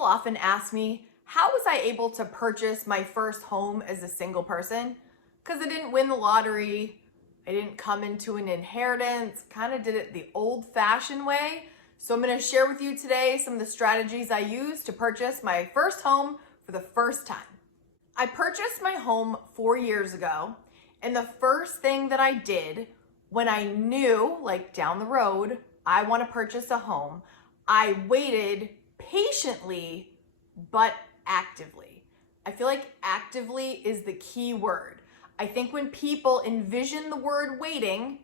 People often ask me, how was I able to purchase my first home as a single person? Because I didn't win the lottery, I didn't come into an inheritance, kind of did it the old-fashioned way. So I'm going to share with you today some of the strategies I used to purchase my first home for the first time. I purchased my home 4 years ago, and the first thing that I did when I knew, like down the road, I want to purchase a home, I waited patiently, but actively. I feel like actively is the key word. I think when people envision the word waiting,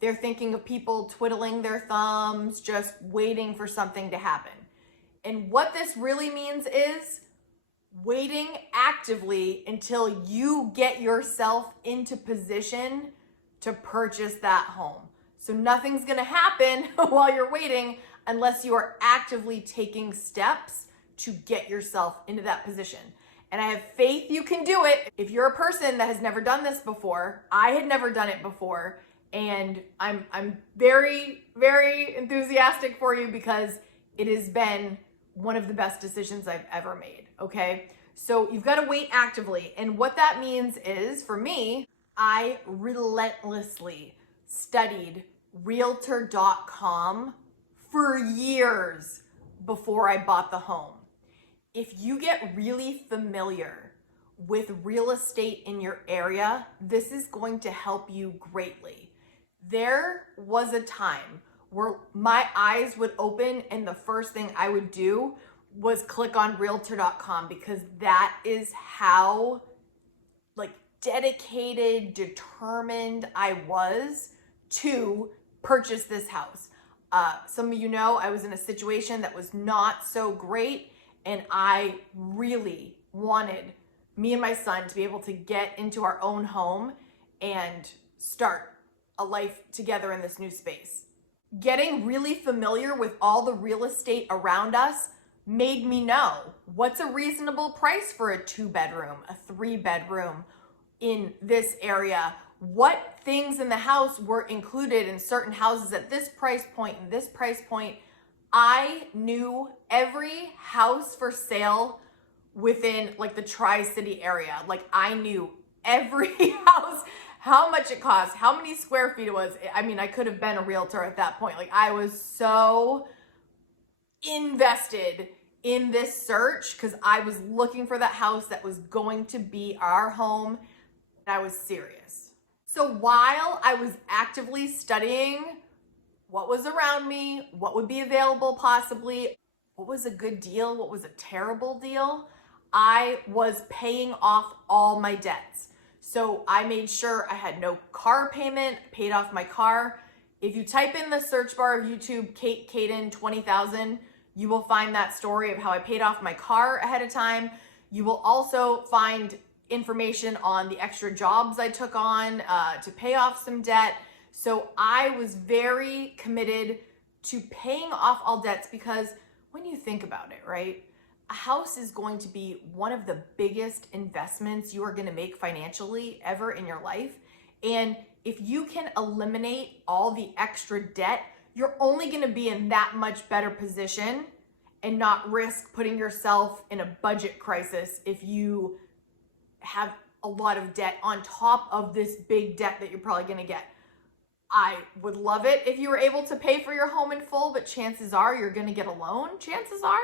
they're thinking of people twiddling their thumbs, just waiting for something to happen. And what this really means is waiting actively until you get yourself into position to purchase that home. So nothing's gonna happen while you're waiting unless you are actively taking steps to get yourself into that position. And I have faith you can do it. If you're a person that has never done this before, I had never done it before, and I'm very, very enthusiastic for you because it has been one of the best decisions I've ever made, okay? So you've got to wait actively. And what that means is, for me, I relentlessly studied Realtor.com for years before I bought the home. If you get really familiar with real estate in your area, this is going to help you greatly. There was a time where my eyes would open and the first thing I would do was click on Realtor.com because that is how dedicated, determined I was to purchase this house. Some of you know I was in a situation that was not so great, and I really wanted me and my son to be able to get into our own home and start a life together in this new space. Getting really familiar with all the real estate around us made me know what's a reasonable price for a 2-bedroom, a 3-bedroom in this area. What things in the house were included in certain houses at this price point and this price point. I knew every house for sale within the Tri-City area. I knew every house, how much it cost, how many square feet it was. I mean, I could have been a realtor at that point. I was so invested in this search because I was looking for that house that was going to be our home. I was serious. So while I was actively studying what was around me, what would be available possibly, what was a good deal, what was a terrible deal, I was paying off all my debts. So I made sure I had no car payment, paid off my car. If you type in the search bar of YouTube, Kate Kaden 20,000, you will find that story of how I paid off my car ahead of time. You will also find information on the extra jobs I took on to pay off some debt. So I was very committed to paying off all debts because when you think about it, right? A house is going to be one of the biggest investments you are going to make financially ever in your life. And if you can eliminate all the extra debt, you're only going to be in that much better position and not risk putting yourself in a budget crisis if you have a lot of debt on top of this big debt that you're probably going to get. I would love it if you were able to pay for your home in full, but chances are you're going to get a loan, chances are.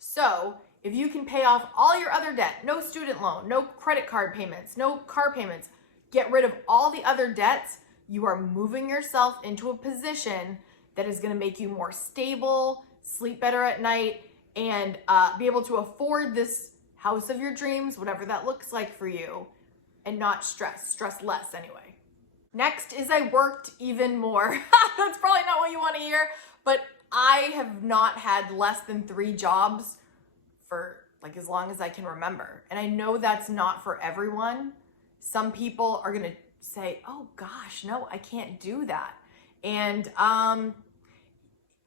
So if you can pay off all your other debt, no student loan, no credit card payments, no car payments, get rid of all the other debts, you are moving yourself into a position that is going to make you more stable, sleep better at night, and be able to afford this house of your dreams, whatever that looks like for you, and not stress less anyway. Next is I worked even more. That's probably not what you want to hear, but I have not had less than 3 jobs for as long as I can remember. And I know that's not for everyone. Some people are going to say, oh gosh, no, I can't do that. And I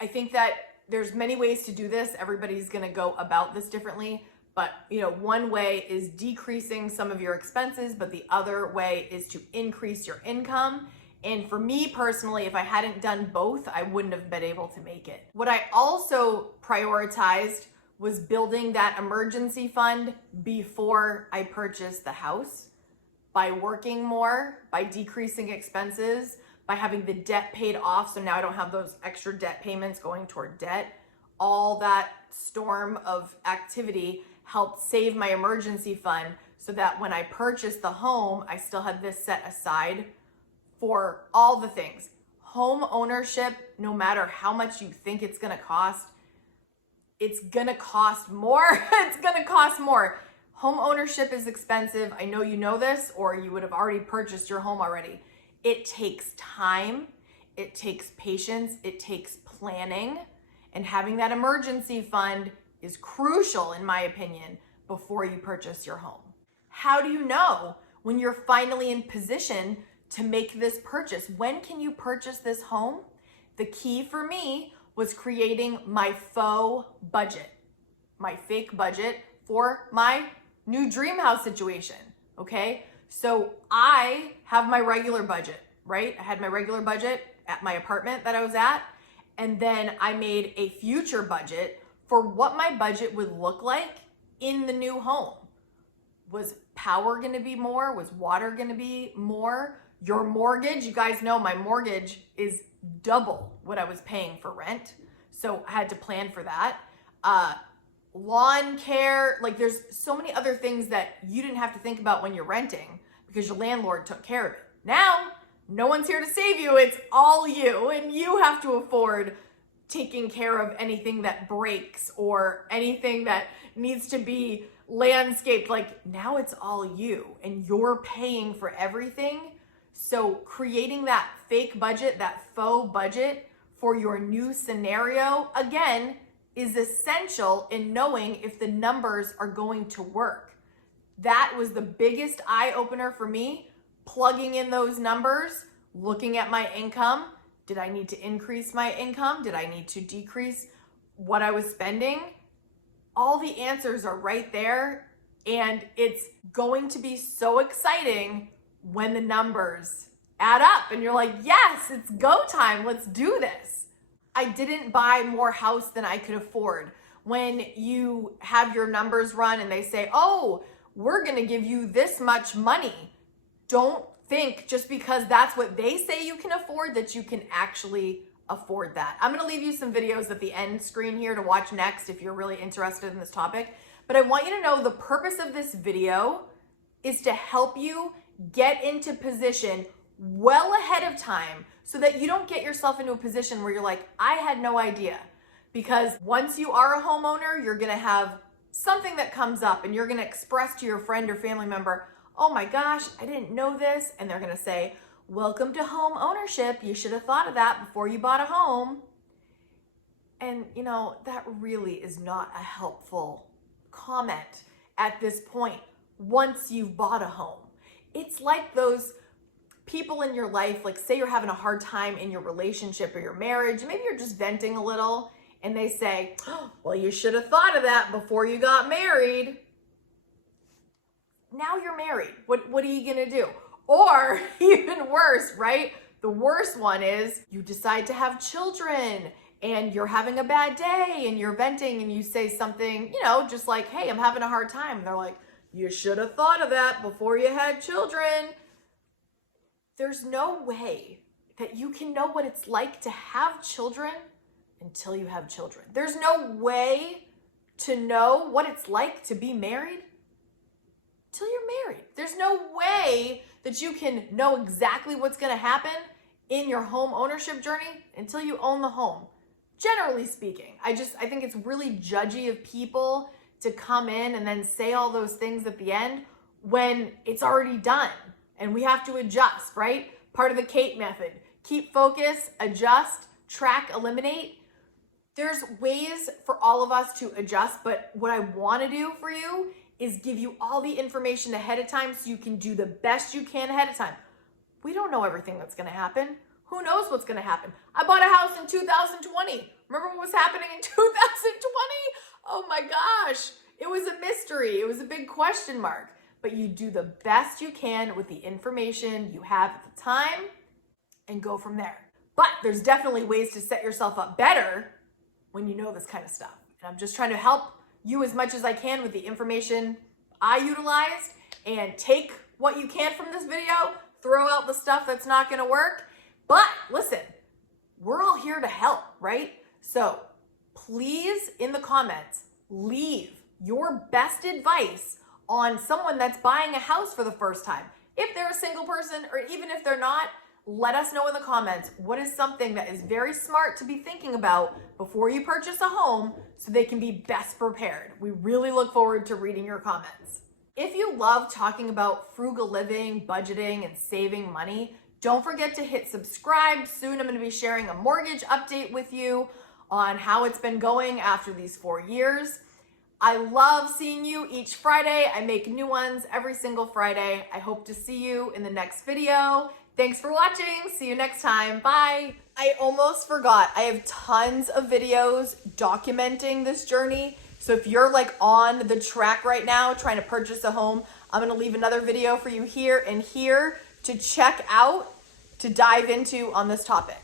think that there's many ways to do this. Everybody's going to go about this differently. But, one way is decreasing some of your expenses, but the other way is to increase your income. And for me personally, if I hadn't done both, I wouldn't have been able to make it. What I also prioritized was building that emergency fund before I purchased the house by working more, by decreasing expenses, by having the debt paid off. So now I don't have those extra debt payments going toward debt. All that storm of activity helped save my emergency fund so that when I purchased the home, I still had this set aside for all the things. Home ownership, no matter how much you think it's gonna cost, it's gonna cost more. It's gonna cost more. Home ownership is expensive. I know you know this, or you would have already purchased your home already. It takes time, it takes patience, it takes planning, and having that emergency fund is crucial, in my opinion, before you purchase your home. How do you know when you're finally in position to make this purchase? When can you purchase this home? The key for me was creating my faux budget, my fake budget for my new dream house situation, okay? So I have my regular budget, right? I had my regular budget at my apartment that I was at, and then I made a future budget for what my budget would look like in the new home. Was power gonna be more? Was water gonna be more? Your mortgage, you guys know my mortgage is double what I was paying for rent. So I had to plan for that. Lawn care, like there's so many other things that you didn't have to think about when you're renting because your landlord took care of it. Now, no one's here to save you. It's all you, and you have to afford taking care of anything that breaks or anything that needs to be landscaped. Like now it's all you, and you're paying for everything. So creating that fake budget, that faux budget for your new scenario, again, is essential in knowing if the numbers are going to work. That was the biggest eye opener for me, plugging in those numbers, looking at my income. Did I need to increase my income? Did I need to decrease what I was spending? All the answers are right there, and it's going to be so exciting when the numbers add up and you're like, yes, it's go time, let's do this. I didn't buy more house than I could afford. When you have your numbers run and they say, oh, we're gonna give you this much money, don't think just because that's what they say you can afford that you can actually afford that. I'm gonna leave you some videos at the end screen here to watch next if you're really interested in this topic. But I want you to know the purpose of this video is to help you get into position well ahead of time so that you don't get yourself into a position where you're like, I had no idea. Because once you are a homeowner, you're gonna have something that comes up and you're gonna express to your friend or family member, oh my gosh, I didn't know this. And they're gonna say, welcome to home ownership. You should have thought of that before you bought a home. And you know, that really is not a helpful comment at this point once you've bought a home. It's like those people in your life, like say you're having a hard time in your relationship or your marriage, maybe you're just venting a little, and they say, oh, well, you should have thought of that before you got married. Now you're married. What are you gonna do? Or even worse, right? The worst one is you decide to have children and you're having a bad day and you're venting and you say something, you know, just like, hey, I'm having a hard time. And they're like, you should have thought of that before you had children. There's no way that you can know what it's like to have children until you have children. There's no way to know what it's like to be married till you're married. There's no way that you can know exactly what's going to happen in your home ownership journey until you own the home. Generally speaking, I think it's really judgy of people to come in and then say all those things at the end when it's already done and we have to adjust, right? Part of the Kate method. Keep focus, adjust, track, eliminate. There's ways for all of us to adjust, but what I want to do for you is give you all the information ahead of time so you can do the best you can ahead of time. We don't know everything that's going to happen. Who knows what's going to happen? I bought a house in 2020. Remember what was happening in 2020? Oh my gosh. It was a mystery. It was a big question mark. But you do the best you can with the information you have at the time and go from there. But there's definitely ways to set yourself up better when you know this kind of stuff. And I'm just trying to help you as much as I can with the information I utilized and take what you can from this video, throw out the stuff that's not gonna work. But listen, we're all here to help, right? So please, in the comments, leave your best advice on someone that's buying a house for the first time. If they're a single person or even if they're not, let us know in the comments what is something that is very smart to be thinking about before you purchase a home so they can be best prepared. We really look forward to reading your comments. If you love talking about frugal living, budgeting, and saving money, don't forget to hit subscribe. Soon I'm going to be sharing a mortgage update with you on how it's been going after these 4 years. I love seeing you each Friday. I make new ones every single Friday. I hope to see you in the next video. Thanks for watching. See you next time. Bye. I almost forgot. I have tons of videos documenting this journey. So if you're like on the track right now trying to purchase a home, I'm going to leave another video for you here and here to check out, to dive into on this topic.